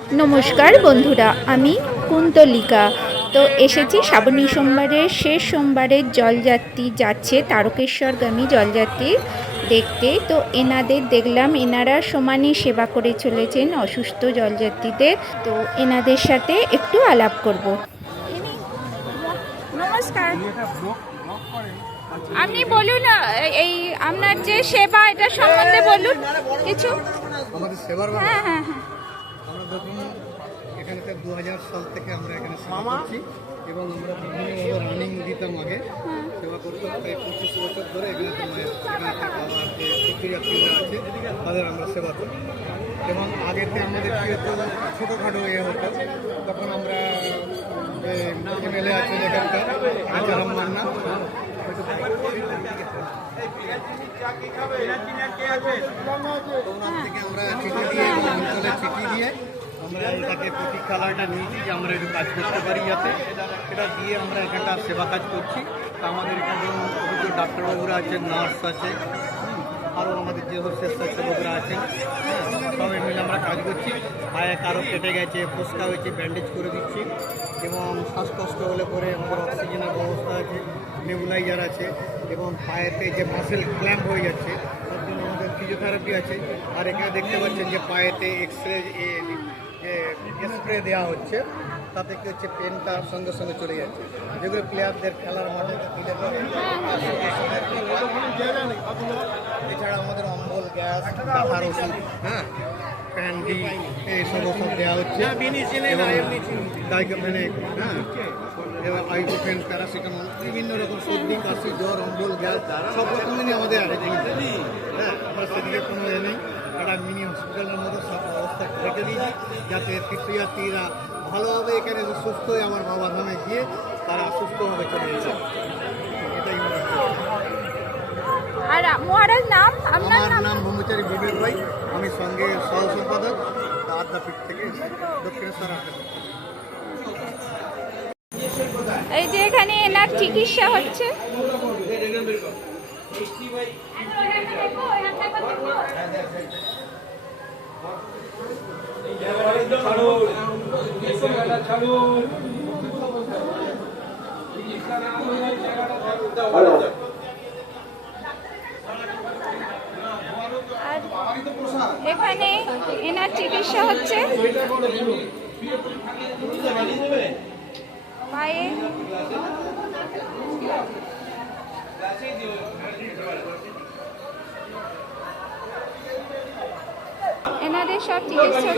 নমস্কার বন্ধুরা আমি কুন্তলিকা। তো এসেছি শ্রাবণী সোমবারের শেষ সোমবারের জলযাত্রী যাচ্ছে তারকেশ্বরগামী জলযাত্রী দেখতে। তো এনাদের দেখলাম এনারা সমানই সেবা করে চলেছেন অসুস্থ জলযাত্রীদের। তো এনাদের সাথে একটু আলাপ করব। নমস্কার। আপনি বলুন এই আপনার যে সেবা এটা সম্বন্ধে বলুন কিছু। আমাদের সেবার ব্যাপার হ্যাঁ হ্যাঁ হ্যাঁ। আমরা দেখুন এখানেতে দু হাজার সাল থেকে আমরা এখানে সেবা করছি এবং আমরা বিভিন্নভাবে রানিং দিতাম আগে। সেবা করতাম তাই পঁচিশ বছর ধরে এখানে এখানে যে তীর্থযাত্রীরা আছে তাদের আমরা সেবা করি। এবং আগেতে আমাদের ছোটোখাটো ইয়ে হতো তখন আমরা এমএলএ আছেন এখানকার মান্না তো ওনার থেকে আমরা চিঠি দিয়ে এবং অঞ্চলে চিঠি দিয়ে আমরা এটাকে প্রতীক্ষালয়টা নিয়েছি যে আমরা একটু কাজ করতে পারি যাতে এটা দিয়ে আমরা এখানটা সেবা কাজ করছি তা আমাদের এখানে যেমন অভিজ্ঞ ডাক্তারবাবুরা আছেন নার্স আছে আরও আমাদের যে স্বেচ্ছাসেবকরা আছেন হ্যাঁ, সবাই মিলে আমরা কাজ করছি পায়ে কারও কেটে গেছে, ফুসকা হয়েছে ব্যান্ডেজ করে দিচ্ছি এবং শ্বাসকষ্ট হলে পরে আমাদের অক্সিজেনের ব্যবস্থা আছে নেবুলাইজার আছে এবং পায়েতে যে মাসেল ক্ল্যাম্প হয়ে যাচ্ছে, তার জন্য আমাদের ফিজিওথেরাপি আছে। আর এখানে দেখতে পাচ্ছেন যে পায়েতে এক্স রে যে স্প্রে দেওয়া হচ্ছে, তাতে কি হচ্ছে পেনটা সঙ্গে সঙ্গে চলে যাচ্ছে। যেগুলো প্লেয়ারদের খেলার মাঠে এছাড়া আমাদের অম্বল, গ্যাস হ্যাঁ? প্যান্ডি এইসব ওষুধ দেওয়া হচ্ছে। ডাইকোফেনিক হ্যাঁ এবং আইবোফেন প্যারাসিটামল বিভিন্ন রকম সর্দি কাশি জ্বর অম্বল গ্যাস সব রকমেরই আমাদের হ্যাঁ আমরা সেদিকে কোনো এ নেই। একটা মিনি হসপিটালের মতো সব ব্যবস্থা রেখে দিয়েছি যাতে তীর্থযাত্রীরা ভালোভাবে এখানে সুস্থ হয়ে আমার বাবা ধামে গিয়ে তারা সুস্থভাবে চলে যেতে এটাই মনে আর মহারাজ নাম আপনার আমার নাম? নাম ব্রহ্মচারী বিবেক ভাই। আমি সঙ্গে সহ সম্পাদক আদ্যাপীঠ থেকে দক্ষিণেশ্বর এই যে এখানে এনার চিকিৎসা হচ্ছে। আর এখানে এনার চিকিৎসা হচ্ছে পায়ে এনাদের সব চিকিৎসা।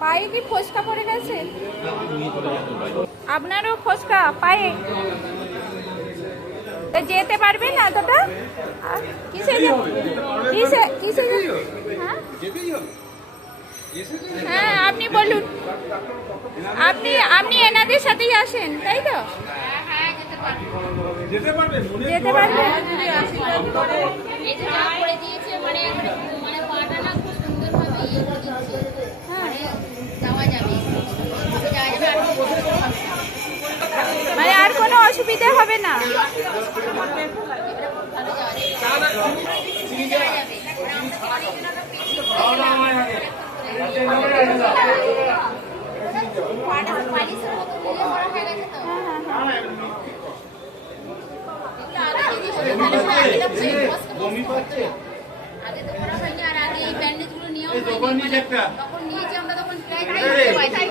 পায়ে কি ফোসকা পড়ে গেছে আপনারও ফোসকা পায়ে যেতে পারবেন এতটা? আর কিসে যাব কিসে কিসে হ্যাঁ? হ্যাঁ আপনি বলুন। আপনি আপনি এনাদের সাথেই আসেন তাই তো? যেতে পারবেন এই যে অসুবিধা হবে না। আগে তো সেই কষ্ট আগে তো করা হয়নি আর আগে এই নিয়েও মানে তখন নিয়েছি আমরা তখন প্রায়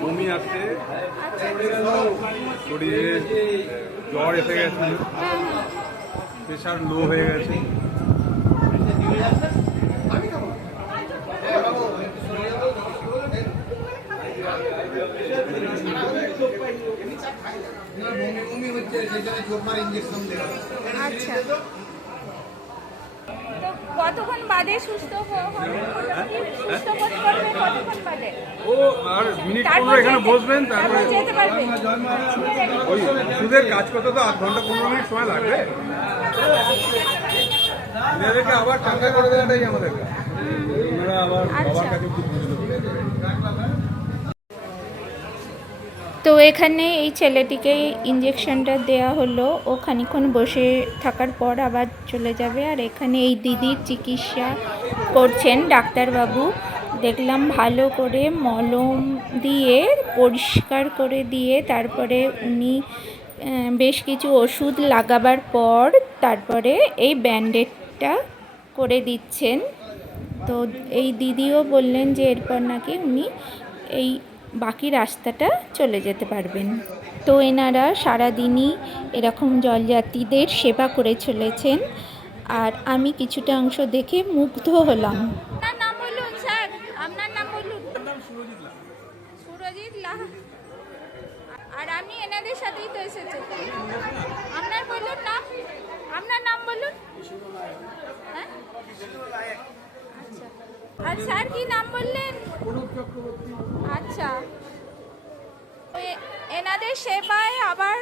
বমি আসছে। শরীরে জ্বর এসে গেছে। প্রেশার লো হয়ে গেছে। বমি বমি হচ্ছে যেখানে চোপার ইঞ্জেকশন দেওয়া হয়। আচ্ছা তো কতক্ষণ বাদে সুস্থ হ- হলে মোটামুটি সুস্থ বোধ করবে কতক্ষণ বাদে? ও আর মিনিট পনেরো এখানে বসবেন তারপরে যেতে পারবে ওই ওষুধের কাজ করতে তো আধ ঘণ্টা পনেরো মিনিট সময় লাগবে। এদেরকে আবার চাঙ্গা করে দেওয়াটাই আমাদের আবার বাবার। কাছে। তো এখানে এই ছেলেটিকে ইঞ্জেকশনটা দেয়া হলো। ও খানিক্ষণ বসে থাকার পর আবার চলে যাবে। আর এখানে এই দিদির চিকিৎসা করছেন ডাক্তারবাবু। দেখলাম ভালো করে মলম দিয়ে, পরিষ্কার করে দিয়ে, তারপরে উনি বেশ কিছু ওষুধ লাগাবার পর তারপরে এই ব্যান্ডেডটা করে দিচ্ছেন। তো এই দিদিও বললেন যে এরপর নাকি উনি এই বাকি রাস্তাটা চলে যেতে পারবেন। তো এনারা সারাদিনই এরকম জলযাত্রীদের সেবা করে চলেছেন। আর আমি কিছুটা অংশ দেখে মুগ্ধ হলাম। আপনার নাম বলুন স্যার, আপনার নাম বলুন সুরজিৎ আর আমি এনাদের সাথেই তো এসেছি। আপনার বলুন নাম, আপনার নাম বলুন। হ্যাঁ? আর স্যার কি নাম বললেন? আচ্ছা। এনাদের সেবায় আবার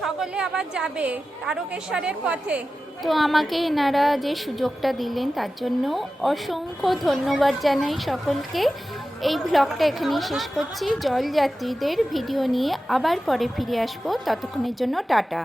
সকলে আবার যাবে তারকেশ্বরের পথে। তো আমাকে এনারা যে সুযোগটা দিলেন তার জন্য অসংখ্য ধন্যবাদ জানাই সকলকে। এই ব্লগটা এখানেই শেষ করছি। জলযাত্রীদের ভিডিও নিয়ে আবার পরে ফিরে আসব। ততক্ষণের জন্য টাটা।